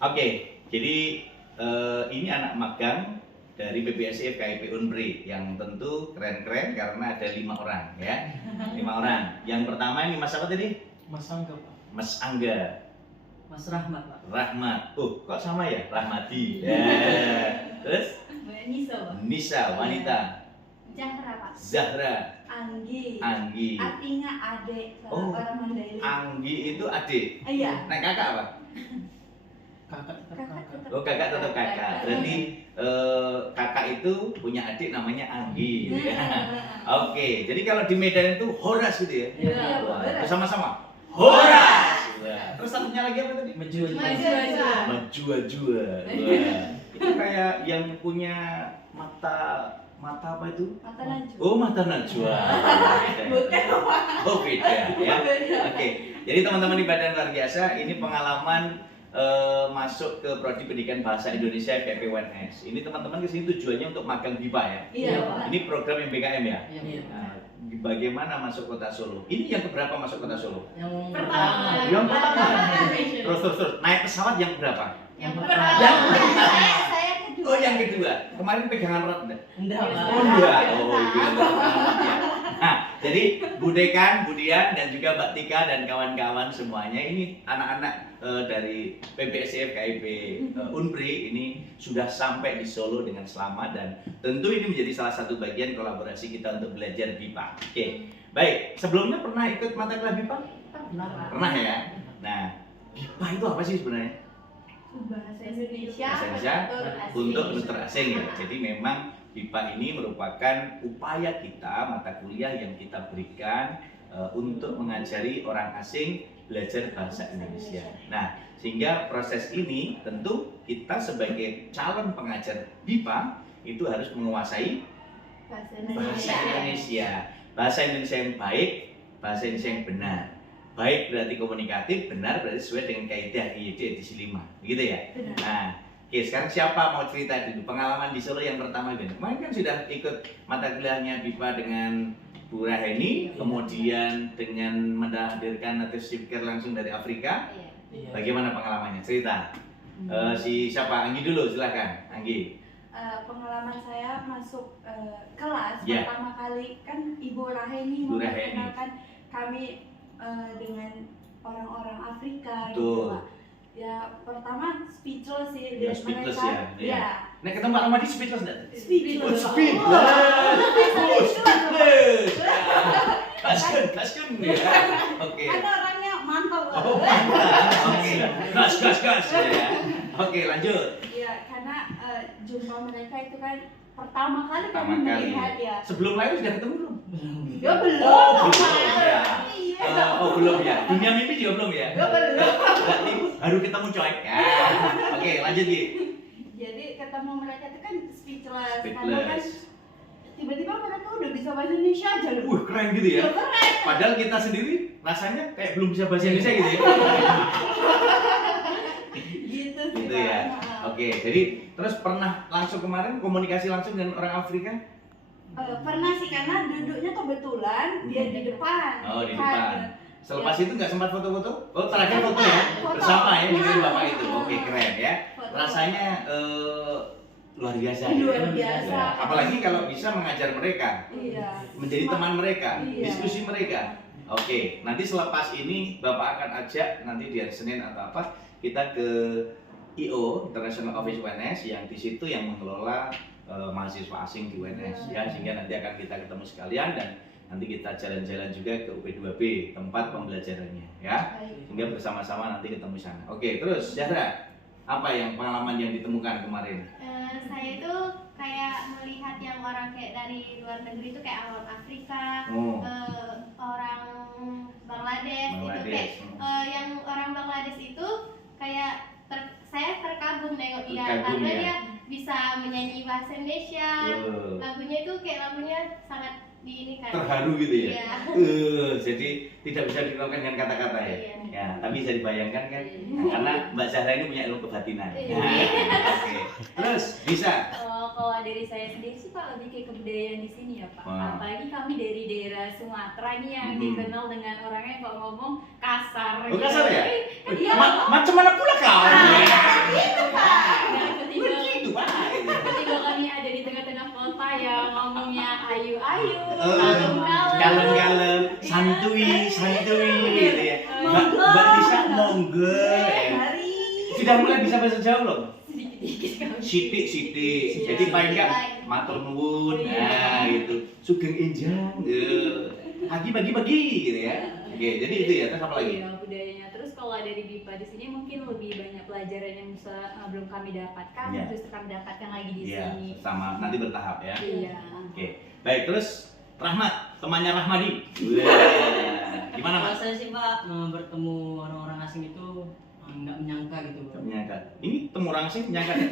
Oke, jadi ini anak magang dari PPSI FKIP Unpri yang tentu keren-keren karena ada 5 orang ya. 5 orang. Yang pertama ini Mas apa tadi? Mas Angga, Pak. Mas Angga. Mas Rahmat, Pak. Rahmat. Oh, kok sama ya? Rahmadi. Ya. Terus? Nisa, Pak. Nisa, wanita. Zahra, Pak. Zahra. Anggi. Anggi. Artinya adik Oh, orang Mandailing. Anggi itu adik. Iya. Nah, kakak apa? Kakak tetap kakak. Oh, kakak tetap kakak. Berarti kakak itu punya adik namanya Anggi. Gitu ya. Oke, jadi kalau di Medan itu Horas gitu ya? Iya, Wah, Horas. bersama-sama. Horas. Wah. Terus satunya lagi apa tadi? Menjual. Menjua-jua. Wah. Itu kayak yang punya mata apa itu? Mata Najwa. Oh, mata Najwa. Bukan, Pak. Oh, beda ya. Beda. Oke. Jadi teman-teman di Badan Luar Biasa, ini pengalaman masuk ke Prodi Pendidikan Bahasa Indonesia FKIP UNS. Ini teman-teman kesini tujuannya untuk magang BIPA ya. Iya, Pak. Ini program MBKM ya. Iya. Nah, bagaimana masuk Kota Solo? Ini yang keberapa masuk Kota Solo? Yang Pertama. Yang pertama. Pertama. Terus naik pesawat yang berapa? Yang pertama. pertama. Saya kedua. Oh, yang kedua. Kemarin pegangan erat enggak? Enggak, Pak. Oh enggak. Oh iya. Nah, jadi Bu Dekan, Bu Dian dan juga Mbak Tika dan kawan-kawan semuanya ini anak-anak dari PPSI FKIP Unpri ini sudah sampai di Solo dengan selamat dan tentu ini menjadi salah satu bagian kolaborasi kita untuk belajar BIPA. Oke. Baik, sebelumnya pernah ikut mata kuliah BIPA? Pernah ya? Nah, BIPA itu apa sih sebenarnya? Bahasa Indonesia, Bahasa Indonesia untuk penutur asing ya. Jadi memang BIPA ini merupakan upaya kita, mata kuliah yang kita berikan untuk mengajari orang asing belajar bahasa Indonesia. Nah, sehingga proses ini tentu kita sebagai calon pengajar BIPA itu harus menguasai bahasa bahasa Indonesia. Indonesia. Bahasa Indonesia yang baik, bahasa Indonesia yang benar. Baik berarti komunikatif, benar berarti sesuai dengan kaidah IYD edisi 5. Begitu ya? Benar. Nah, oke, sekarang siapa mau cerita dulu pengalaman di Solo yang pertama itu? Kemarin kan sudah ikut mata kuliahnya BIPA dengan Bu Raheni, kemudian dengan menghadirkan native speaker langsung dari Afrika. Iya. Bagaimana pengalamannya? Cerita. Si siapa? Anggi dulu, silakan. Anggi. Pengalaman saya masuk kelas Ya. pertama kali kan Ibu Raheni Bu Raheni. memperkenalkan kami dengan orang-orang Afrika Betul. gitu, Pak. Ya pertama speechless sih Ya, lihat speechless mereka. ya, iya. Ya. Nah, ketemu Pak Ramadi speechless enggak? Speechless. Speechless. Gaskan ya. Oke. Kan orangnya mantap. Pak. Oh, mantap. Oke. Gas ya. Oke, lanjut. Iya, karena jumpa mereka itu kan pertama kali Pertama kami kali. melihat ya. Sebelum lahir sudah ketemu belum? Ya belum. Oh, belum ya. Iya. Oh, belum ya. Dunia mimpi juga belum ya? Ya belum. Berarti baru ketemu coy. Ya. Oke, lanjut Gi. Jadi ketemu mereka itu kan speechless. Karena kan Speechless. tiba-tiba mereka udah bisa bahasa Indonesia aja loh. Wah, keren gitu ya. Ya keren. Padahal kita sendiri rasanya kayak belum bisa bahasa Indonesia gitu ya. Gitu sih. Gitu Pak. ya. Nah, Oke, jadi terus pernah langsung kemarin komunikasi langsung dengan orang Afrika? pernah sih karena duduknya kebetulan dia di depan. Oh, di Kan, depan. Selepas itu nggak sempat foto-foto? Oh, terakhir Sempat, foto ya? foto. Bersama ya dengan Nah. Bapak itu. Oke, keren ya. Foto. Rasanya luar biasa. Luar ya. biasa. Ya. Apalagi kalau bisa mengajar mereka, Iya. menjadi teman mereka, Iya. diskusi mereka. Oke, nanti selepas ini Bapak akan ajak nanti di hari Senin atau apa kita ke IO International Office UNS yang di situ yang mengelola mahasiswa asing di UNS ya, sehingga nanti akan kita ketemu sekalian dan nanti kita jalan-jalan juga ke UP2B tempat pembelajarannya ya, Baik. sehingga bersama-sama nanti ketemu sana. Oke, terus Zahra, apa yang pengalaman yang ditemukan kemarin? Saya itu kayak melihat yang orang kayak dari luar negeri itu kayak orang Afrika, Oh, orang Bangladesh, gitu kayak yang orang Bangladesh itu kayak saya terkagum nengok dia Terkagum, karena ya. dia bisa menyanyi bahasa Indonesia, oh, lagunya itu kayak lagunya sangat diinikan. terharu gitu ya. Iya. Jadi tidak bisa diungkapkan dengan kata-kata ya. Iya. Ya, tapi bisa dibayangkan kan? Iya. Nah, karena Mbak Zahra ini punya ilmu kebatinan. Iya. Nah, oke. Terus bisa. Kalau dari saya sendiri sih Pak lebih kayak kebudayaan di sini ya Pak. Wah. Apalagi kami dari daerah Sumatera nih yang Mhm. dikenal dengan orangnya kalau ngomong kasar. Oh, kasar ya? Iya. Macam mana pula kau? Ah, ayu, kalem kalem, santuy gitu ya. Mbak Monggo. Mbak Nisa monggo ya. Mari. Sudah mulai bisa bahasa Jawa belum? sedikit-sedikit kami. Sitik. Jadi paling enggak matur nuwun, nah gitu. Sugeng enjang, bagi gitu ya. Oke, jadi itu ya. Terus apa lagi? Iya, budayanya. Terus kalau dari BIPA di sini mungkin lebih banyak pelajaran yang belum kami dapatkan, Iya. justru kami dapatkan lagi di Iya, sini. sama nanti bertahap ya. Iya. Oke, baik terus Rahmat, temannya Rahmadi. Wah, gimana Kalau Mas? saya sih Pak bertemu orang-orang asing itu nggak menyangka gitu Pak. Menyangka. Ini temu orang sih menyangka ya?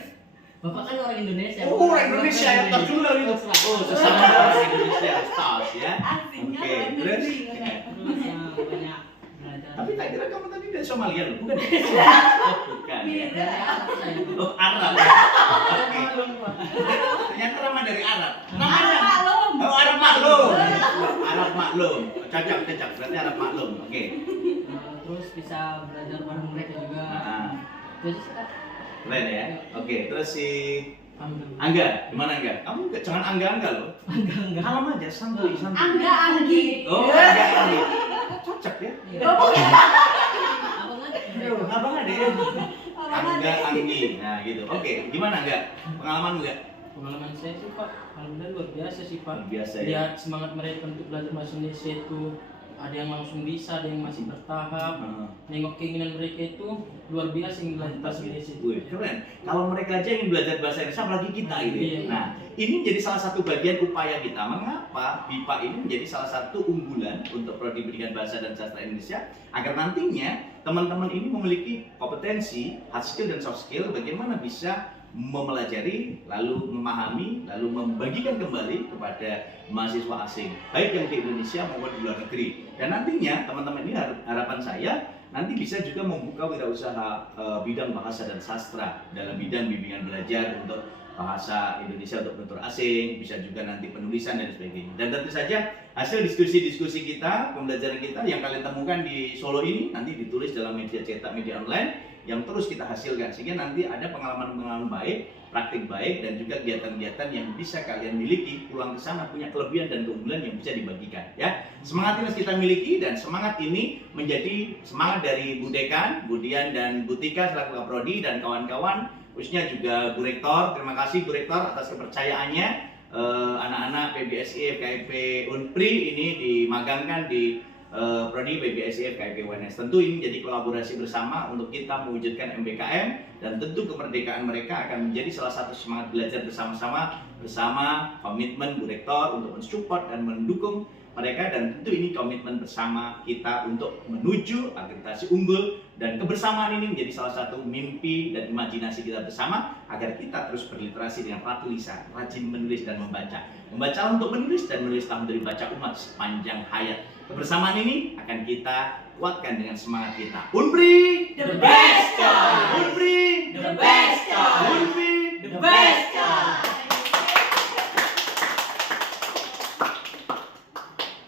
Bapak kan orang Indonesia. Oh, orang Indonesia ya, tas dulu itu. Oh, sesama orang Indonesia, tas ya. Aslinya Oke, luar terus? negeri. Terus banyak belajar. Tapi tak kira kamu tadi dari Somalia loh, bukan? Oh, bukan. Ya. Beda. Oh, Arab. Oke. Ternyata Rahmat dari Arab. Namanya? Maklum. Oh, Arab maklum. Arab maklum. Cocok. Berarti Arab maklum. Oke. Terus bisa belajar bareng mereka juga. Nah, Jadi sih Pak. keren ya. Oke, terus si Alhamdulillah. Angga, gimana Angga? Kamu jangan Angga loh. Enggak. Kalem aja, santuy. Angga Anggi. Oh, Angga Anggi. Cocok ya. Iya. Bapak Abang kan? Abang ada ya. Angga Anggi. Nah, gitu. Oke, gimana Angga? Pengalaman enggak? Pengalaman saya sih Pak, alhamdulillah luar biasa sih Pak. Biasa ya. Lihat semangat mereka untuk belajar bahasa Indonesia itu, ada yang langsung bisa, ada yang masih bertahap. Nengok keinginan mereka itu luar biasa yang belajar bahasa Indonesia itu. Wih, keren. Kalau mereka aja yang belajar bahasa Indonesia, apalagi kita gitu. Iya. Nah, ini jadi salah satu bagian upaya kita. Mengapa BIPA ini menjadi salah satu unggulan untuk prodi pendidikan bahasa dan sastra Indonesia agar nantinya teman-teman ini memiliki kompetensi, hard skill dan soft skill bagaimana bisa mempelajari, lalu memahami, lalu membagikan kembali kepada mahasiswa asing, baik yang di Indonesia maupun di luar negeri. Dan nantinya teman-teman ini harapan saya nanti bisa juga membuka wirausaha bidang bahasa dan sastra dalam bidang bimbingan belajar untuk bahasa Indonesia untuk penutur asing, bisa juga nanti penulisan dan sebagainya. Dan tentu saja hasil diskusi-diskusi kita, pembelajaran kita yang kalian temukan di Solo ini nanti ditulis dalam media cetak, media online yang terus kita hasilkan sehingga nanti ada pengalaman-pengalaman baik, praktik baik dan juga kegiatan-kegiatan yang bisa kalian miliki pulang ke sana punya kelebihan dan keunggulan yang bisa dibagikan ya. Semangat ini harus kita miliki dan semangat ini menjadi semangat dari Bu Dekan, Bu Dian dan Bu Tika selaku Kaprodi dan kawan-kawan, khususnya juga Bu Rektor. Terima kasih Bu Rektor atas kepercayaannya. Anak-anak PBSI FKIP Unpri ini dimagangkan di Prodi PBSI FKIP UNS. Tentu ini menjadi kolaborasi bersama untuk kita mewujudkan MBKM dan tentu kemerdekaan mereka akan menjadi salah satu semangat belajar bersama-sama bersama komitmen Bu Rektor untuk mensupport dan mendukung mereka dan tentu ini komitmen bersama kita untuk menuju akreditasi unggul dan kebersamaan ini menjadi salah satu mimpi dan imajinasi kita bersama agar kita terus berliterasi dengan ratu lisan, rajin menulis dan membaca. Membaca untuk menulis dan menulis tahun dari baca umat sepanjang hayat. Kebersamaan ini akan kita kuatkan dengan semangat kita. Unpri!